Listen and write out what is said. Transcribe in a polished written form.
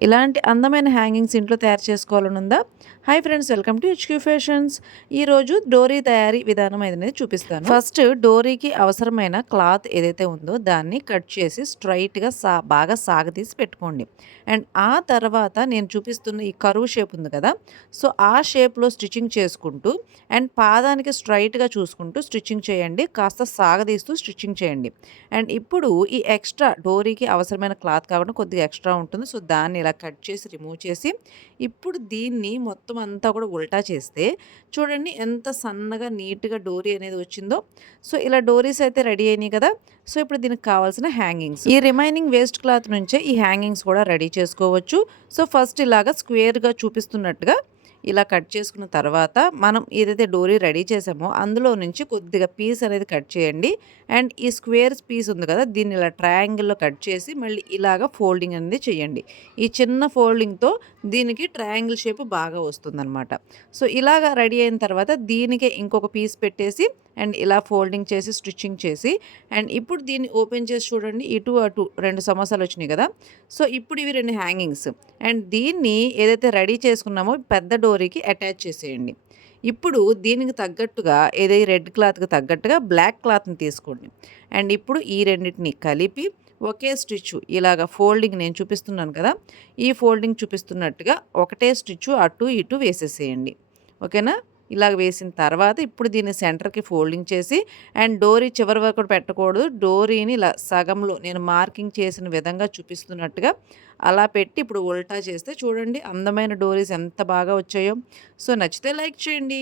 ఇలాంటి అందమైన హ్యాంగింగ్స్ ఇంట్లో తయారు చేసుకోవాలనుందా? Hi friends, welcome to HQ fashions. ఈరోజు డోరీ తయారీ విధానం అనేది చూపిస్తాను. ఫస్ట్ డోరీకి అవసరమైన క్లాత్ ఏదైతే ఉందో దాన్ని కట్ చేసి స్ట్రైట్‌గా బాగా సాగదీసి పెట్టుకోండి. అండ్ ఆ తర్వాత నేను చూపిస్తున్న ఈ కర్వ్ షేప్ ఉంది కదా! సో, ఆ షేప్‌లో స్టిచ్చింగ్ చేసుకుంటూ అండ్ పాదానికి స్ట్రైట్‌గా చూసుకుంటూ స్టిచ్చింగ్ చేయండి. కాస్త సాగదీస్తూ స్టిచ్చింగ్ చేయండి. అండ్ ఇప్పుడు ఈ ఎక్స్‌ట్రా డోరీకి అవసరమైన క్లాత్ కాబట్టి కొద్దిగా ఎక్స్‌ట్రా ఉంటుంది. సో, దాన్ని ఇలా కట్ చేసి రిమూవ్ చేసి ఇప్పుడు దీన్ని మొత్తం అంతా కూడా ఉల్టా చేస్తే చూడండి ఎంత సన్నగా నీట్‌గా డోరీ అనేది వచ్చిందో. సో, ఇలా డోరీస్ అయితే రెడీ అయినాయి కదా! సో, ఇప్పుడు దీనికి కావాల్సిన హ్యాంగింగ్స్. ఈ రిమైనింగ్ వేస్ట్ క్లాత్ నుంచే ఈ హ్యాంగింగ్స్ కూడా రెడీ చేసుకోవచ్చు. సో, ఫస్ట్ ఇలాగా స్క్వేర్‌గా చూపిస్తున్నట్టుగా ఇలా కట్ చేసుకున్న తర్వాత మనం ఏదైతే డోరీ రెడీ చేసామో అందులో నుంచి కొద్దిగా పీస్ అనేది కట్ చేయండి. అండ్ ఈ స్క్వేర్ పీస్ ఉంది కదా! దీన్ని ఇలా ట్రయాంగిల్‌లో కట్ చేసి మళ్ళీ ఇలాగ ఫోల్డింగ్ అనేది చేయండి. ఈ చిన్న ఫోల్డింగ్‌తో దీనికి ట్రయాంగిల్ షేప్ బాగా వస్తుందనమాట. సో, ఇలాగ రెడీ అయిన తర్వాత దీనికే ఇంకొక పీస్ పెట్టేసి అండ్ ఇలా ఫోల్డింగ్ చేసి స్టిచ్చింగ్ చేసి అండ్ ఇప్పుడు దీన్ని ఓపెన్ చేసి చూడండి. ఇటు అటు 2 సమోసాలు వచ్చినాయి కదా! సో, ఇప్పుడు ఇవి 2 హ్యాంగింగ్స్ అండ్ దీన్ని ఏదైతే రెడీ చేసుకున్నామో పెద్ద డోరీకి అటాచ్ చేసేయండి. ఇప్పుడు దీనికి తగ్గట్టుగా ఈ రెడ్ క్లాత్‌కి తగ్గట్టుగా బ్లాక్ క్లాత్‌ని తీసుకోండి. అండ్ ఇప్పుడు ఈ రెండిటిని కలిపి ఒకే స్టిచ్ ఇలాగ ఫోల్డింగ్ నేను చూపిస్తున్నాను కదా! ఈ ఫోల్డింగ్ చూపిస్తున్నట్టుగా ఒకటే స్టిచ్ అటు ఇటు వేసేసేయండి. ఓకేనా? ఇలాగ వేసిన తర్వాత ఇప్పుడు దీన్ని సెంటర్‌కి ఫోల్డింగ్ చేసి అండ్ డోరీ చివరి వరకు కూడా పెట్టకూడదు. డోరీని ఇలా సగంలో నేను మార్కింగ్ చేసిన విధంగా చూపిస్తున్నట్టుగా అలా పెట్టి ఇప్పుడు ఉల్టా చేస్తే చూడండి అందమైన డోరీస్ ఎంత బాగా వచ్చాయో. సో, నచ్చితే లైక్ చేయండి.